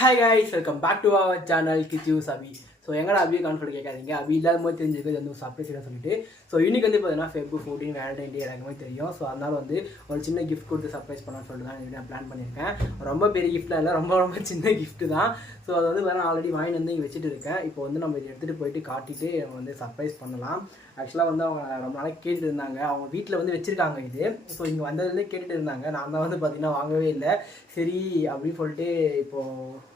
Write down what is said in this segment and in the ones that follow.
Hi guys, welcome back to our channel Kichu Sabi. So எங்கடா அபியை confident கேட்காதீங்க, அபி இல்லாத போது தெரிஞ்சுக்கிறது வந்து ஒரு சர்ப்ரைஸ் சொல்லிட்டு. ஸோ இன்றைக்கி வந்து பார்த்தீங்கன்னா Feb 14 வேலண்டைன் டே எல்லாருக்குமே தெரியும். ஸோ அதனால் வந்து ஒரு சின்ன கிஃப்ட் கொடுத்து சர்ப்ரைஸ் பண்ணலான்னு சொல்லிட்டு தான் நான் பிளான் பண்ணியிருக்கேன். ரொம்ப பெரிய கிஃப்ட்லாம் இல்லை, ரொம்ப சின்ன கிஃப்ட்டு தான். ஸோ அதை வந்து வேறு ஆல்ரெடி வாங்கி வந்து இங்கே வச்சுட்டு இருக்கேன். இப்போ வந்து நம்ம இதை எடுத்துகிட்டு போயிட்டு காட்டிட்டு நம்ம வந்து சர்ப்ரைஸ் பண்ணலாம். ஆக்சுவலாக வந்து அவங்க ரொம்ப நாளைக்கு கேட்டுட்டு இருந்தாங்க, அவங்க வீட்டில் வந்து வச்சுருக்காங்க இது. ஸோ இங்கே வந்ததுலேயே கேட்டுட்டு இருந்தாங்க. நான் தான் வந்து பார்த்திங்கன்னா வாங்கவே இல்லை. சரி அப்படின்னு சொல்லிட்டு இப்போது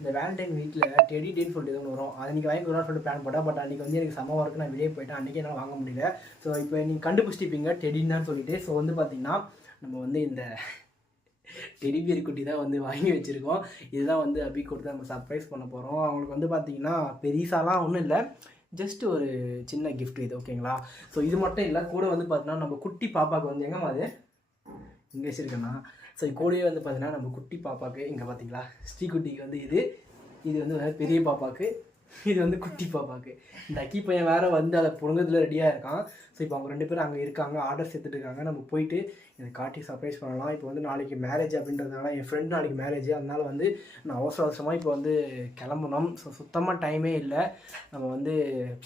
இந்த வேலண்டைன் வீட்டில் டெடி டேன்னு சொல்லிட்டு ஒன்று வரும், அது நீங்கள் வாங்கி கொடுன்னு சொல்லிட்டு பிளான் போட்டேன். பட் அன்றைக்கி வந்து எனக்கு செம்ம ஒர்க்கு, நான் வெளியே போயிட்டேன். அன்றைக்கி என்னால் வாங்க முடியல. ஸோ இப்போ நீங்கள் கண்டுபிடிச்சிப்பீங்க டெடின்னு தான் சொல்லிட்டு. ஸோ வந்து பார்த்திங்கன்னா நம்ம வந்து இந்த டெடி பியர் குட்டி தான் வந்து வாங்கி வச்சுருக்கோம். இதுதான் வந்து அபி கொடுத்து நம்ம சர்ப்ரைஸ் பண்ண போகிறோம். அவங்களுக்கு வந்து பார்த்திங்கன்னா பெரிசாலாம் ஒன்றும் இல்லை, ஜஸ்ட் ஒரு சின்ன கிஃப்ட் இது, ஓகேங்களா? ஸோ இது மட்டும் இல்லை, கூட வந்து பார்த்தீங்கன்னா நம்ம குட்டி பாப்பாவுக்கு வந்து எங்கேம்மா அது இங்கே வச்சுருக்கேன்னா, ஸோ கூடவே வந்து பார்த்தீங்கன்னா நம்ம குட்டி பாப்பாவுக்கு இங்கே பார்த்தீங்களா ஸ்ரீகுட்டிக்கு வந்து இது வந்து பெரிய பாப்பாவுக்கு, இது வந்து குட்டி பாப்பாவுக்கு. இந்த அக்கி பையன் வேறு வந்து அதை புழங்கத்தில் ரெடியாக இருக்கான். ஸோ இப்போ அவங்க 2 பேரும் அங்கே இருக்காங்க, ஆர்டர் எடுத்துகிட்டு இருக்காங்க. நம்ம போயிட்டு இதை காட்டி சர்ப்ரைஸ் பண்ணலாம். இப்போ வந்து நாளைக்கு மேரேஜ் அப்படின்றதுனால, என் ஃப்ரெண்ட் நாளைக்கு மேரேஜ், அதனால் வந்து நான் அவசரமாக இப்போ வந்து கிளம்பணும். ஸோ சுத்தமாக டைமே இல்லை. நம்ம வந்து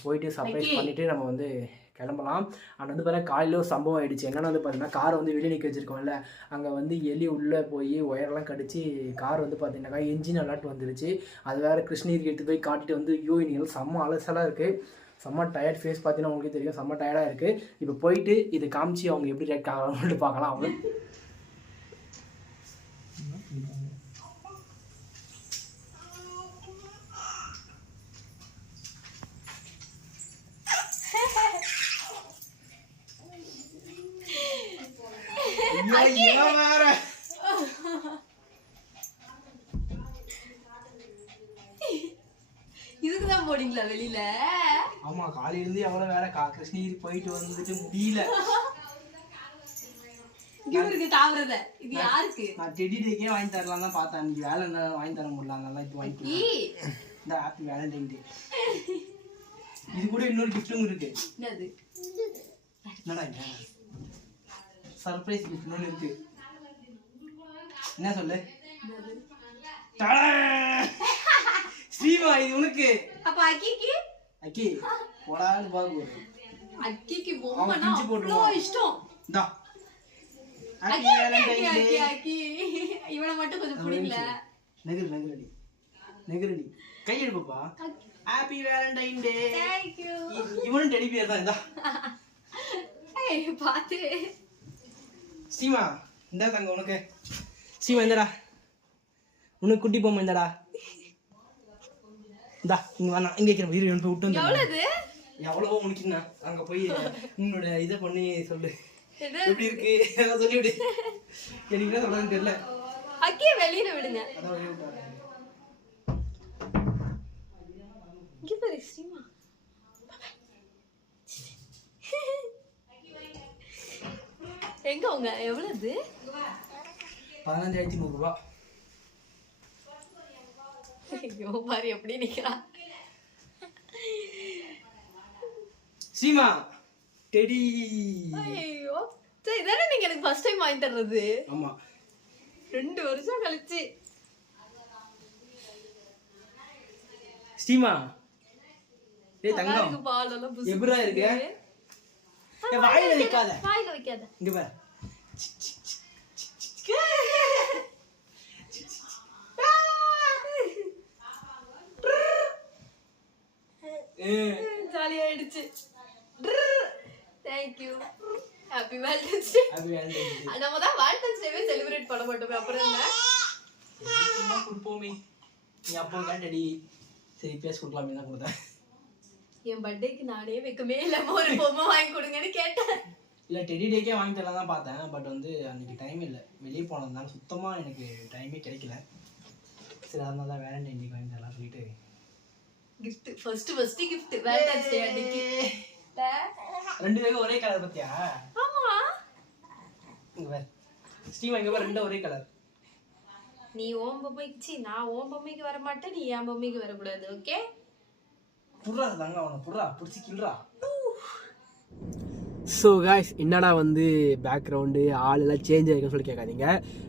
போயிட்டு சர்ப்ரைஸ் பண்ணிவிட்டு நம்ம வந்து கிளம்பலாம். ஆனால் வந்து பார்த்தீங்கன்னா காலையில் ஒரு சம்பவம் ஆகிடுச்சு. என்னென்னு வந்து பார்த்தீங்கன்னா காரை வந்து வெளியே நிற்க வச்சுருக்கோம்ல, அங்கே வந்து எலி உள்ளே போய் ஒயரெல்லாம் கடிச்சு கார் வந்து பார்த்தீங்கன்னாக்கா என்ஜின் அலாட் வந்துருச்சு. அது வேறு கிருஷ்ணகிரிக்கு எடுத்து போய் காட்டிட்டு வந்து ஐயோ இன்னும் செம்ம அலசலாக இருக்குது, செம்ம டயர்ட் ஃபேஸ் பார்த்தீங்கன்னா உங்களுக்கே தெரியும், செம்ம டயர்டாக இருக்குது. இப்போ போயிட்டு இதை காமிச்சு அவங்க எப்படி ரியாக்ட் ஆகலாம்னு பார்க்கலாம். அவங்க இதுக்குதான் போறீங்களா வெளியில? ஆமா, காலையில இருந்து எவ்வளவு வேலை, கிருஷ்ணகிரி போயிட்டு வந்துட்டு முடியல. இவருக்கு தாவறத இது யாருக்கு? நான் டெடி டேக்கே வாங்கி தரலாம் தான் பார்த்தேன், இன்னைக்கு வேலை என்ன வாங்கி தர முடியல, அதனால இது வாங்கி இந்த ஹாப்பி வேலண்டைன் டே. இது கூட இன்னொரு கிஃப்ட்டும் இருக்கு. என்னது? என்னடா இது சர்ப்ரைஸ் கிஃப்ட் ஒன்று இருக்கு. என்ன சொல்லு? ஸ்ரீமா இது உனக்கு. அப்ப அக்கிக்கு அக்கி போடான்னு பாக்கு. அக்கிக்கு பொம்மைனா அவ்ளோ இஷ்டம். இந்தா ஹாப்பி வேலண்டைன் டே. அக்கி இவனை மட்டும் கொஞ்சம் புடிங்கல. நெகரடி கை எடுப்பா. Happy Valentine's day. Thank you. இவனும் டெடி பியர் தான். இந்தா ஏய் பாத்து. ஸ்ரீமா இந்த தங்க உனக்கு. ஸ்ரீமா இந்தடா உனக்கு குட்டி பொம்மை இந்தடா. இந்தா இங்க வா, இங்க வைக்கிறேன். இரு போய் விட்டு வந்து. எவ்வளவு? எவ்வளவோ உனக்கு என்ன, அங்க போய் உன்னோட இதை பண்ணி சொல்லு எப்படி இருக்கு எல்லாம் சொல்லி விடு. எனக்கு என்ன சொல்றதுன்னு தெரியல. அக்கிய வெளியில விடுங்க. அதான் வெளிய விட்டாங்க. இங்க பாரு ஸ்ரீமா. எங்க உங்க எவ்வளவு? 15,100 ரூபாய். ஐயோ பாரு எப்படி நிக்கிறா. சீமா டெடி. ஐயோ சரி, இதானே நீங்க எனக்கு ஃபர்ஸ்ட் டைம் வாங்கி தர்றது? ஆமா, 2 வருஷம் கழிச்சு. சீமா டேய் தங்கம் பால் எல்லாம் புசு எப்படிடா இருக்கு? வாயில வைக்காத, வாயில வைக்காத. இங்க பாரு. ஜாலியா ஆயிடுச்சு. Thank you. Happy Valentine's Day. Happy Valentine's Day. நம்ம தான் Valentine's Day செலிப்ரேட் பண்ண மாட்டோமே, அப்புறம் என்ன சும்மா கொடுப்போமே. நீ அப்போ டெடி சரி பேச கொடுக்கலாமே தான் கொடுத்தேன். என் பர்த்டேக்கு நானே வைக்கமே இல்லாம ஒரு பொம்மை வாங்கி கொடுங்கன்னு கேட்டேன். இல்லை டெடி டேக்கே வாங்கி தரலாம் தான் பார்த்தேன். பட் வந்து அன்றைக்கி டைம் இல்லை, வெளியே போனதுனால சுத்தமாக எனக்கு டைமே கிடைக்கல. சரி அதனால தான் வேலண்டைன் டேக்கு வாங்கி தரலாம் சொல்லிட்டு gift first gift Valentine's Day அன்னைக்கு. 2 பேரும் ஒரே கலர் பத்தியா? ஆமா, இங்க பாரு ஸ்டீமா, இங்க பாரு 2 ஒரே கலர். நீ ஓம் பொம்மைக்கு நான் ஓம் பொம்மைக்கு வர மாட்டேன், நீ என் பொம்மைக்கு வரக்கூடாது. ஓகே புர்றா தாங்க, அவனை புர்றா பிடிச்சி கிள்றா. ஸோ காய்ஸ் என்னடா வந்து பேக்ரவுண்டு ஆளெல்லாம் சேஞ்ச் ஆகிருக்குன்னு சொல்லி கேட்காதீங்க.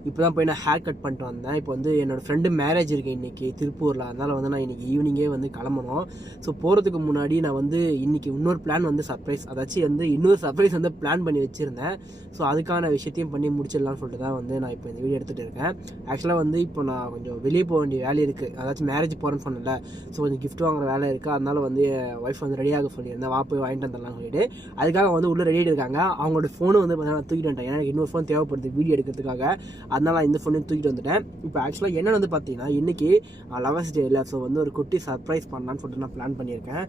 இப்போ தான் போய் நான் ஹேர் கட் பண்ணிட்டு வந்தேன். இப்போ வந்து என்னோடய ஃப்ரெண்டு மேரேஜ் இருக்குது இன்றைக்கி திருப்பூரில். அதனால் வந்து நான் இன்றைக்கி ஈவினிங்கே வந்து கிளம்பணும். ஸோ போகிறதுக்கு முன்னாடி நான் வந்து இன்றைக்கி இன்னொரு பிளான் வந்து சர்ப்ரைஸ், அதாச்சும் வந்து இன்னொரு சர்ப்ரைஸ் வந்து பிளான் பண்ணி வச்சுருந்தேன். ஸோ அதுக்கான விஷயத்தையும் பண்ணி முடிச்சிடலான்னு சொல்லிட்டு தான் வந்து நான் இப்போ இந்த வீடியோ எடுத்துகிட்டு இருக்கேன். ஆக்சுவலாக வந்து இப்போ நான் கொஞ்சம் வெளியே போக வேண்டிய வேலை இருக்குது, அதாச்சும் மேரேஜ் போகிறேன்னு சொன்னல. ஸோ கொஞ்சம் கிஃப்ட் வாங்குற வேலை இருக்குது. அதனால் வந்து என் ஒய்ஃப் வந்து ரெடியாக சொல்லியிருந்தேன், வா போய் வாங்கிட்டு வந்துடலாம்னு சொல்லிட்டு. அதுக்காக வந்து உள்ளே ரெடி இருக்காங்க. அவங்களோட ஃபோனை வந்து பார்த்தீங்கன்னா தூக்கிட்டு வந்துட்டேன். ஏன்னா இன்னொரு ஃபோன் தேவைப்படுது வீடியோ எடுக்கிறதுக்காக. அதனால் நான் இந்த ஃபோனையும் தூக்கிட்டு வந்துட்டேன். இப்போ ஆக்சுவலாக என்னென்னு வந்து பார்த்தீங்கன்னா இன்றைக்கி லவர்ஸ் டே இல்லை. ஸோ வந்து ஒரு குட்டி சர்ப்ரைஸ் பண்ணலான்னு சொல்லிட்டு நான் பிளான் பண்ணியிருக்கேன்.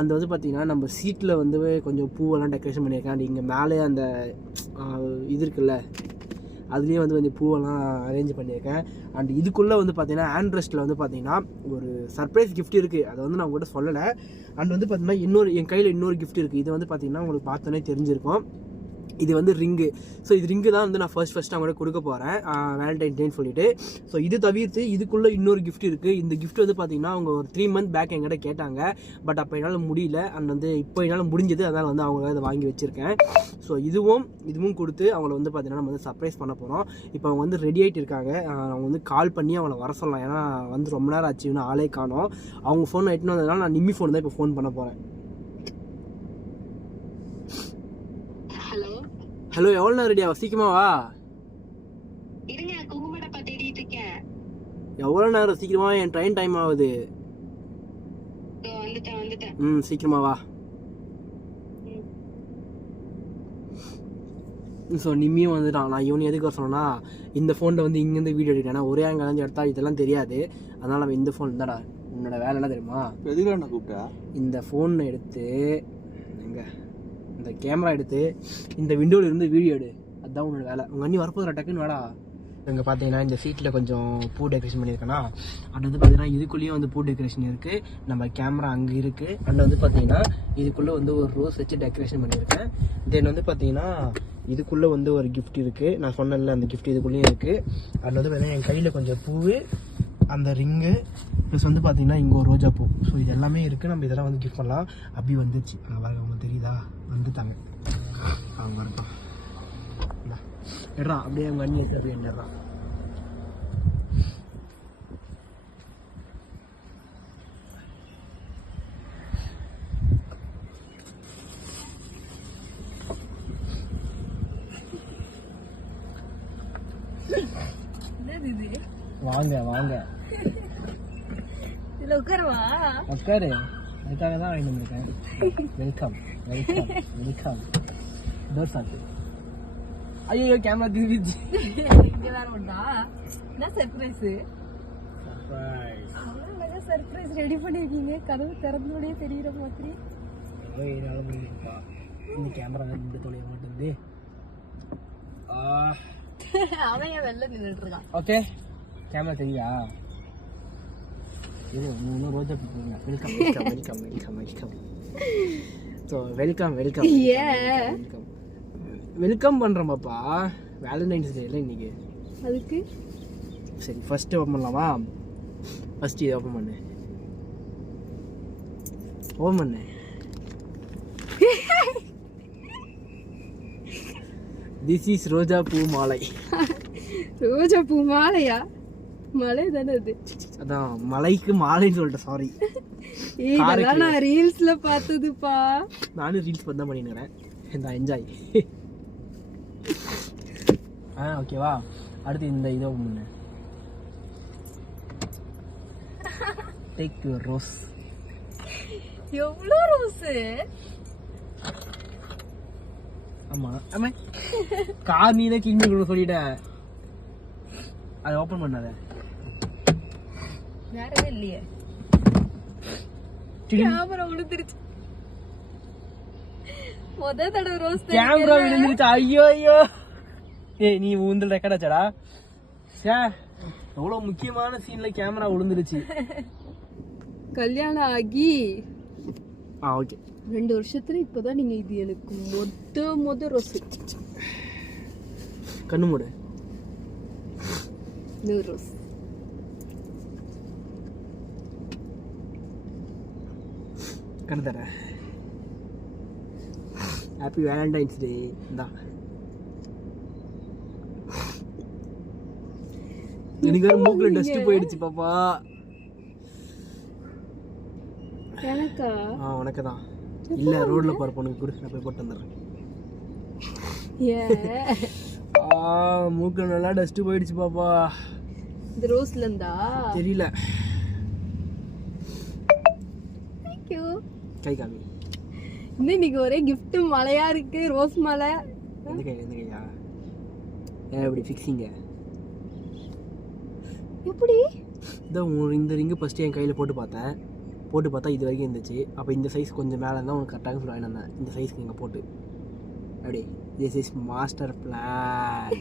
அந்த வந்து பார்த்தீங்கன்னா நம்ம சீட்டில் வந்து கொஞ்சம் பூவெல்லாம் டெக்கரேஷன் பண்ணியிருக்கேன். அண்ட் இங்கே மேலே அந்த இது இருக்குல்ல, அதுலேயே வந்து கொஞ்சம் பூவெல்லாம் அரேஞ்ச் பண்ணியிருக்கேன். அண்ட் இதுக்குள்ளே வந்து பார்த்தீங்கன்னா ஆண்ட்ரெஸ்ட்டில் வந்து பார்த்தீங்கன்னா ஒரு சர்ப்ரைஸ் கிஃப்ட் இருக்குது. அதை வந்து நான் உங்கள்கிட்ட சொல்லலை. அண்ட் வந்து பார்த்தீங்கன்னா என் கையில் இன்னொரு கிஃப்ட் இருக்குது. இது வந்து பார்த்தீங்கன்னா உங்களுக்கு பார்த்தோன்னே தெரிஞ்சிருக்கும். இது வந்து ரிங்கு. ஸோ இது ரிங்கு தான் வந்து நான் ஃபர்ஸ்ட் அவங்க கொடுக்க போகிறேன் வேலண்டைன் டேன்னு சொல்லிட்டு. ஸோ இது தவிர்த்து இதுக்குள்ளே இன்னொரு கிஃப்ட் இருக்குது. இந்த கிஃப்ட் வந்து பார்த்தீங்கன்னா அவங்க ஒரு 3 months பேக் என்கிட்ட கேட்டாங்க. பட் அப்போ என்னால் முடியல. அண்ட் வந்து இப்போ என்னால் முடிஞ்சது, அதனால் வந்து அவங்க இதை வாங்கி வச்சுருக்கேன். ஸோ இதுவும் கொடுத்து அவங்கள வந்து பார்த்தீங்கன்னா நம்ம வந்து சர்ப்ரைஸ் பண்ண போகிறோம். இப்போ அவங்க வந்து ரெடி ஆகிட்டு இருக்காங்க. அவங்க வந்து கால் பண்ணி அவங்கள வர சொல்லலாம். ஏன்னா வந்து ரொம்ப நேரம் ஆச்சு, இன்னும் ஆளே காணோம். அவங்க ஃபோன் எட்டுன்னு வந்ததுனால நான் நிம்மி ஃபோன் தான் இப்போ ஃபோன் பண்ண போகிறேன். ஹலோ, எவ்வளோ நேரம் ரெடியா? சீக்கிரமா வா. எவ்வளோ நேரம்? சீக்கிரமா, என் ட்ரெயின் டைம் ஆகுது. சீக்கிரமா வா. ஸோ நிம்மியும் வந்துட்டான். நான் இவனு எதுக்கு வர சொன்னேன்னா இந்த ஃபோனில் வந்து இங்கேருந்து வீடியோ எடுத்தேன். ஒரே அங்கே எடுத்தா இதெல்லாம் தெரியாது. அதனால் நம்ம இந்த ஃபோன் தான்டா. உன்னோட வேலை என்ன தெரியுமா? எதுக்கு நான் கூப்பிட்டா? இந்த ஃபோனை எடுத்து எங்கே இந்த கேமரா எடுத்து இந்த விண்டோவில் இருந்து வீடியோ எடு. அதுதான் உன்னோட வேலை. உங்கள் அண்ணி வரப்போகிற டக்குன்னு வேடா. இங்கே பார்த்தீங்கன்னா இந்த சீட்டில் கொஞ்சம் பூ டெக்கரேஷன் பண்ணியிருக்கேன்னா. அண்ட் வந்து பார்த்தீங்கன்னா இதுக்குள்ளேயும் வந்து பூ டெக்கரேஷன் இருக்குது. நம்ம கேமரா அங்கே இருக்குது. அண்ட் வந்து பார்த்தீங்கன்னா இதுக்குள்ளே வந்து ஒரு ரோஸ் வச்சு டெக்கரேஷன் பண்ணியிருக்கேன். தென் வந்து பார்த்தீங்கன்னா இதுக்குள்ளே வந்து ஒரு கிஃப்ட் இருக்குது. நான் சொன்னேன்ல அந்த கிஃப்ட் இதுக்குள்ளேயும் இருக்குது. அண்ட் வந்து பார்த்தீங்கன்னா என் கையில் கொஞ்சம் பூ, அந்த ரிங்கு, ப்ளஸ் வந்து பார்த்தீங்கன்னா இங்கே ஒரு ரோஜா பூ. ஸோ இது எல்லாமே இருக்குது. நம்ம இதெல்லாம் வந்து கிஃப்ட் பண்ணலாம். அப்படி வந்துச்சு. பாருங்க, அவங்க தெரியுதா? வந்துட்டாங்க அவங்க. வரப்பா எட்ரா அப்படியே அவங்க அண்ணி எடுத்து அப்படியே என்னடா. வாங்க வாங்க உட்காரு. அதுக்காக தான் வாங்கிட்டு வந்திருக்கேன். Welcome welcome welcome. டோர் சாத்து. ஐயோ கேமரா திரும்பிச்சு. இங்க வேற உண்டா? என்ன சர்ப்ரைஸ்? அவ்வளவு சர்ப்ரைஸ் ரெடி பண்ணிருக்கீங்க. கதவு திறந்தோடே தெரியுற மாதிரி. இந்த கேமரா நின்று தொலைய மாட்டேங்குது. அவன் வெளில நின்றுட்டு இருக்கான். ஓகே, கேமரா தெரியா? இது இன்னும் ரோஜா போட்டுருங்க. Welcome welcome welcome welcome welcome. So welcome welcome welcome welcome பண்ணுறோம் பாப்பா. வேலண்டைன்ஸ் டே இல்லை இன்னைக்கு. அதுக்கு சரி ஃபர்ஸ்ட் ஓப்பன் பண்ணலாமா? ஃபர்ஸ்ட் இதை ஓப்பன் பண்ணு. ஓப்பன் பண்ணு. திஸ் இஸ் ரோஜா பூ மாலை. ரோஜா பூ மாலையா? மலை தானே அது. அதான் மலைக்கு மாலைன்னு சொல்லிட்டேன், சாரி. இதெல்லாம் நான் ரீல்ஸ்ல பார்த்ததுப்பா. நானும் ரீல்ஸ் பார்த்து தான் பண்ணிக்கிறேன். இந்த என்ஜாய். ஓகேவா? அடுத்து இந்த இதை ஓப்பன் பண்ணு. Take your rose. எவ்வளோ ரோஸு? ஆமா ஆமா, கார் நீ தான் கிளம்பி கொடுக்க சொல்லிட்டேன். அதை ஓப்பன் பண்ணாத. வேறவே இல்லையே. கேமரா விழுந்துருச்சு. முத தடவை ரோஸ். கேமரா விழுந்துருச்சு. ஐயோ ஐயோ. ஏய் நீ உந்தல் ரெக்கார்ட் ஆச்சாடா? எவ்வளவு முக்கியமான சீன்ல கேமரா விழுந்துருச்சு. கல்யாணம் ஆகி ஓகே 2 வருஷத்துல இப்பதான் நீங்க இது எனக்கு முத ரோஸ். கண்ணு மூடு. ரோஸ் கண்ணு தர. ஹாப்பி வேலண்டைன்ஸ் டே. இந்தா எனக்கு வேற மூக்குல டஸ்ட் போயிடுச்சு பாப்பா. எனக்கா? உனக்கு தான். இல்ல ரோட்ல போற பொண்ணுக்கு கொடு, நான் போய் போட்டு வந்துடுறேன். மூக்குல நல்லா டஸ்ட் போயிடுச்சு பாப்பா. இந்த ரோஸ்ல இருந்தா தெரியல. Thank you. கை காமி. இன்னைக்கு ஒரே gift மலையா இருக்கு. ரோஸ் மலை. எந்த கையா? எப்படி ஃபிக்ஸிங்க? எப்படி? இந்த ரிங்கு ஃபர்ஸ்ட் என் கையில போட்டு பார்த்தா இது வரைக்கும் இருந்துச்சு. அப்போ இந்த சைஸ் கொஞ்சம் மேலே இருந்தால் உனக்கு கரெக்டாக சொல்லி வாங்கினேன். இந்த சைஸ்க்கு இங்கே போட்டு அப்படி திஸ் இஸ் மாஸ்டர் பிளான்.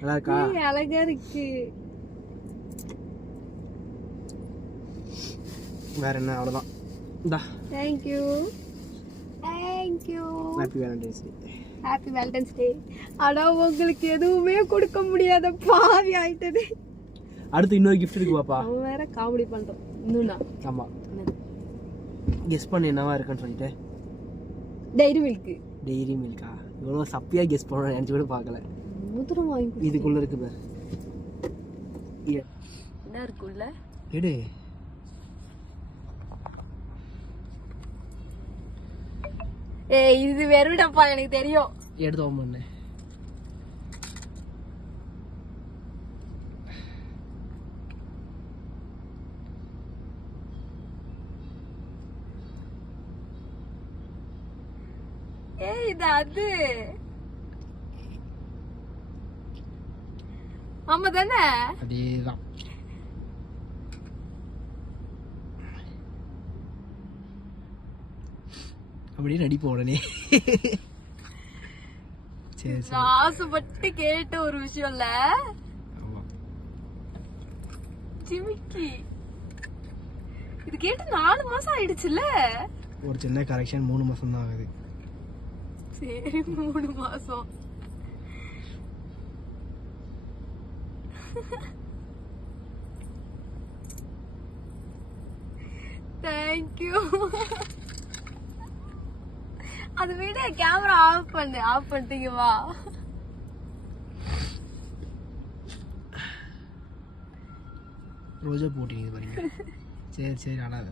நல்லா இருக்கா? அழகா இருக்கு. வேற என்ன? அவ்வளோதான். இந்தா. தேங்க்யூ. ஹாப்பி வேலண்டைன்ஸ் டே. ஹாப்பி வேலண்டைன்ஸ் டே. ஆனா உங்களுக்கு எதுவுமே கொடுக்க முடியாத பாவி ஆயிட்டது. அடுத்து இன்னொரு கிஃப்ட் இருக்கு பாப்பா. அவன் வேற காமெடி பண்றான். இன்னும்னா? ஆமா. கெஸ் பண்ணு என்னவா இருக்குன்னு சொல்லிட்டு. Dairy milk. டைரி மில்கா? இவ்வளோ சப்பியா கெஸ் பண்ண நினைச்சு கூட பார்க்கல. மூத்திரம் வாங்கி இதுக்குள்ள இருக்கு பாரு. என்ன இருக்குல்ல? எடு. இது வெறுடப்பா, எனக்கு தெரியும். எடுத்து ஓம் பண்ணு. இது அது. ஆமா தானே? அதேதான். அப்படியே நடிப்போம் உடனே. சரி நான் ஆசைப்பட்டு கேட்ட ஒரு விஷயம் இல்ல. ஜிமிக்கி இது கேட்டு 4 மாசம் ஆயிடுச்சுல்ல. ஒரு சின்ன கரெக்ஷன் 3 மாசம் தான் ஆகுது. சரி 3 மாசம். தேங்க்யூ. அது விட கேமரா ஆஃப் பண்ணிட்டீங்க. வா. ரோஜா போட்டீங்க பாருங்க. சரி அழாத.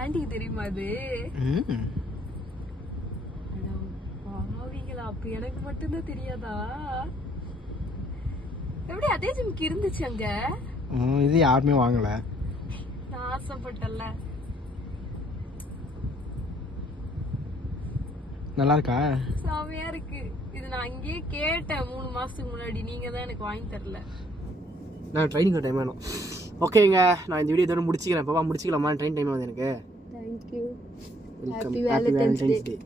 ஆண்டிக்கு தெரியுமா அது? பாவிங்களா, அப்ப எனக்கு மட்டும்தான் தெரியாதா? எப்படி அதே ஜிம்க்கு இருந்துச்சு அங்க? இது யாருமே வாங்கல. நான் ஆசைப்பட்டல. நல்லா இருக்கா? செமையா இருக்கு. இது நான் அங்கேயே கேட்டேன் 3 மாசத்துக்கு முன்னாடி. நீங்க தான் எனக்கு வாங்கி தரல. நான் ட்ரைனிங் டைம் வேணும். ஓகேங்க, நான் இந்த வீடியோ இதோட முடிச்சிக்கிறேன். பாப்பா முடிச்சிக்கலாமா? ட்ரெயின் டைம் ஆகுது எனக்கு. தேங்க்யூ. வெல்கம். ஹாப்பி வேலண்டைன்ஸ் டே.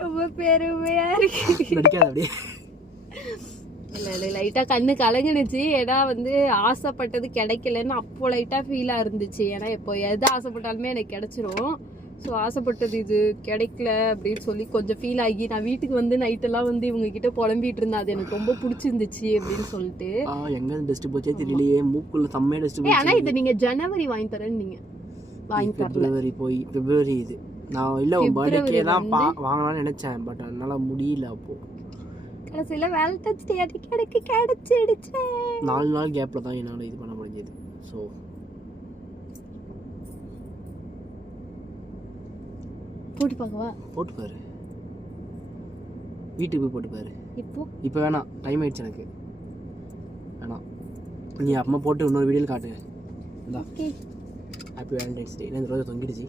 ரொம்ப பெருமையா இருக்கு. நடிக்காத அப்படியே. இல்ல லைட்டா கண்ணு கலங்குனுச்சு. ஏன்னா ஆசைப்பட்டது கிடைக்கலன்னு அப்போ லைட்டா ஃபீலா இருந்துச்சு. ஏன்னா இப்போ எது ஆசைப்பட்டாலுமே எனக்கு கிடைச்சிரும். ஸோ ஆசைப்பட்டது இது கிடைக்கல அப்படின்னு சொல்லி கொஞ்சம் ஃபீல் ஆகி நான் வீட்டுக்கு நைட்டெல்லாம் இவங்க கிட்ட புலம்பிட்டு இருந்தேன். அது எனக்கு ரொம்ப பிடிச்சிருந்துச்சு அப்படின்னு சொல்லிட்டு. எங்க டஸ்ட் போச்சே தெரியலையே. மூக்குள்ள செம்மையா டஸ்ட் போச்சு. ஆனா இது நீங்க ஜனவரி வாங்கி தரேன்னு நீங்க வாங்கி தரல. பிப்ரவரி இது நான் இல்ல உன் பர்த்டேக்கே தான் வாங்கலாம்னு நினைச்சேன். பட் அதனால முடியல. அப்போ கடைசியில வேலண்டைன்ஸ் டே கிடைச்சிடுச்சு. 4 நாள் கேப்ல தான் என்னால இது பண்ண முடிஞ்சது. ஸோ போட்டு பார்க்கவா? போட்டு பாரு. வீட்டுக்கு போய் போட்டு பாரு. இப்போ வேணாம், டைம் ஆயிடுச்சு எனக்கு. வேணாம், நீ அம்மா போட்டு இன்னொரு வீடியோவில் காட்டுங்க. இந்தா ஹாப்பி வேலண்டைன்ஸ் டே. இந்த ரோஸ் தொங்கிடுச்சு.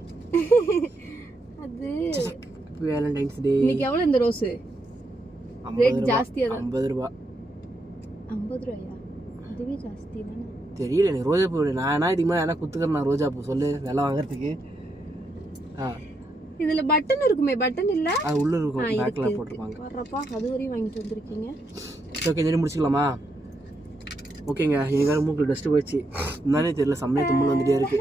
அது ஹாப்பி வேலண்டைன்ஸ் டே. இன்னைக்கு எவ்வளவு இந்த ரோஸ்? ரேட் ஜாஸ்தியா தான். 50 ரூபாய். 50 ரூபாயா? அதுவே ஜாஸ்தி தானே. தெரியல எனக்கு. ரோஜா பூ நான் இதுக்கு மேலே என்ன குத்துக்கிறேன்? நான் ரோஜா பூ சொல்லு விலை வாங்குறதுக்கு. இதுல பட்டன் இருக்குமே, பட்டன் இல்ல? அது உள்ள இருக்கும், பேக்ல போட்டுருப்பாங்க. வரப்பா அது வரையும் வாங்கிட்டு வந்திருக்கீங்க. ஓகே, இதே முடிச்சுக்கலாமா? ஓகேங்க, எனக்கு மூக்குல டஸ்ட் போயிடுச்சு. என்னன்னே தெரியல, செம்மையா தும்மல் வந்துட்டே இருக்கு.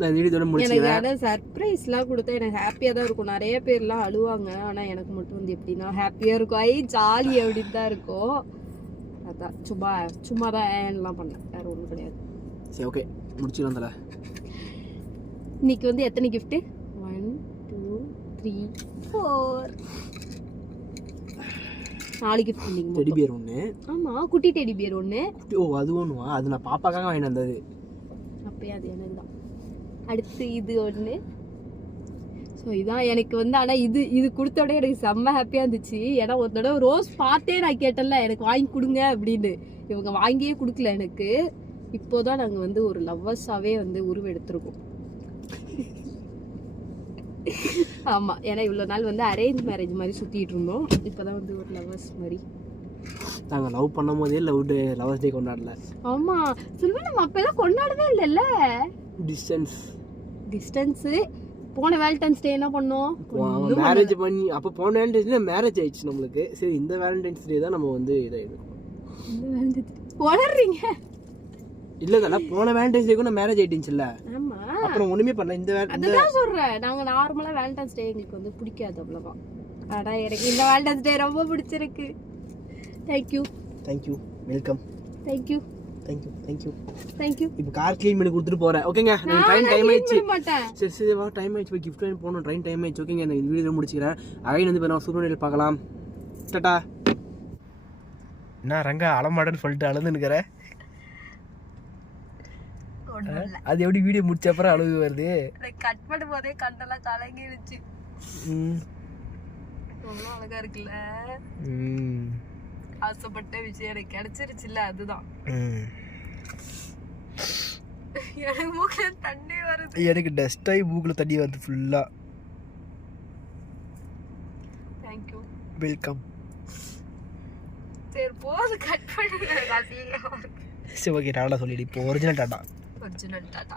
நான் வீடியோட முடிச்சிக்கிறேன். எனக்கு சர்ப்ரைஸ்லாம் கொடுத்தா எனக்கு ஹாப்பியா தான் இருக்கும். நிறைய பேர்லாம் அழுவாங்க, ஆனா எனக்கு மட்டும் எப்படின்னா ஹாப்பியா இருக்கும். ஐ ஜாலி அப்படின்னு தான் இருக்கும். அதான் சும்மா தான் ஏன்லாம் பண்ணேன், வேற ஒன்றும் கிடையாது. சரி ஓகே முடிச்சுக்கலாம் தல. இன்னைக்கு வந்து எத்தனை கிஃப்ட்டு? 1 2 3 4 4 கிஃப்ட் நீங்க. டெடி பியர் ஒன்று. ஆமாம், குட்டி டெடி பியர் ஒன்று. ஓ அது ஒன்றுவா? அது நான் பாப்பாக்காக வாங்கிட்டு வந்தது. அப்பயே அது எனக்கு தான். அடுத்து இது ஒன்று. ஸோ இதான் எனக்கு வந்து, ஆனால் இது கொடுத்தோடனே எனக்கு செம்ம ஹாப்பியாக இருந்துச்சு. ஏன்னா ஒரு தடவை ரோஸ் பார்த்தே நான் கேட்டேன்ல எனக்கு வாங்கி கொடுங்க அப்படின்னு. இவங்க வாங்கியே கொடுக்கல எனக்கு. இப்போதான் நாங்கள் வந்து ஒரு லவ்வர்ஸாகவே வந்து உருவெடுத்திருக்கோம். ஆமாம், ஏன்னா இவ்வளோ நாள் வந்து அரேஞ்ச் மேரேஜ் மாதிரி சுற்றிட்டு இருந்தோம். இப்போ தான் வந்து ஒரு லவ்வர்ஸ் மாதிரி. நாங்கள் லவ் பண்ணும் போதே லவ்வர்ஸ் டே கொண்டாடல. ஆமாம் சொல்லுவேன், நம்ம அப்போல்லாம் கொண்டாடவே இல்லைல்ல. டிஸ்டன்ஸு. போன வேலண்டைன்ஸ் டே என்ன பண்ணோம்? மேரேஜ் பண்ணி அப்போ போன வேலண்டைன்ஸ் டே மேரேஜ் ஆயிடுச்சு நம்மளுக்கு. சரி இந்த வேலண்டைன்ஸ் டே தான் நம்ம வந்து இதாகிடும். வளர்றீங்க இல்லை இதெல்லாம் போன வேலண்டைன்ஸ் டேக்கும் நான் மேரேஜ் ஆயிடுச்சுல்ல. ஆமாம், அப்புறம் ஒன்றுமே பண்ணல. அதுதான் சொல்கிறேன். நாங்கள் நார்மலாக வேலண்டைன்ஸ் டே எங்களுக்கு வந்து பிடிக்காது அவ்வளோதான். ஆனால் எனக்கு இந்த வேலண்டைன்ஸ் டே ரொம்ப பிடிச்சிருக்கு. Thank you. Thank you. Welcome. Thank you. Thank you. Thank you. Thank you. இப்போ கார் க்ளீன் பண்ணி கொடுத்துட்டு போகிறேன். ஓகேங்க, எனக்கு டைம் ஆயிடுச்சு. மாட்டேன். சரி சரி வா, டைம் ஆயிடுச்சு. போய் கிஃப்ட் வாங்கி போகணும். டைம் ஆயிடுச்சு. ஓகேங்க, இந்த வீடியோ முடிச்சுக்கிறேன். அகைன் வந்து நான் சூப்பர் வீடியோ பார்க்கலாம். டாடா. என்ன ரங்கா அலமாடன்னு சொல்லிட்டு அழுதுன்னுக்கிறேன். அது எப்படி வீடியோ முடிச்ச அப்புறம் அழுகு வருது? கட் பண்ணும் போதே கண்டெல்லாம் கலங்கிடுச்சு. ரொம்ப அழகா இருக்குல்ல. ஆசைப்பட்ட விஷயம் எனக்கு கிடைச்சிருச்சுல்ல, அதுதான். எனக்கு மூக்குல தண்ணி வருது. எனக்கு டஸ்டாகி மூக்குல தண்ணி வருது ஃபுல்லா. தேங்க்யூ. வெல்கம். சரி போது, கட் பண்ணுங்க. சரி ஓகே, டாடா சொல்லிடு. இப்போ ஒரிஜினல் டாடா. ஒரிஜினல் டாடா.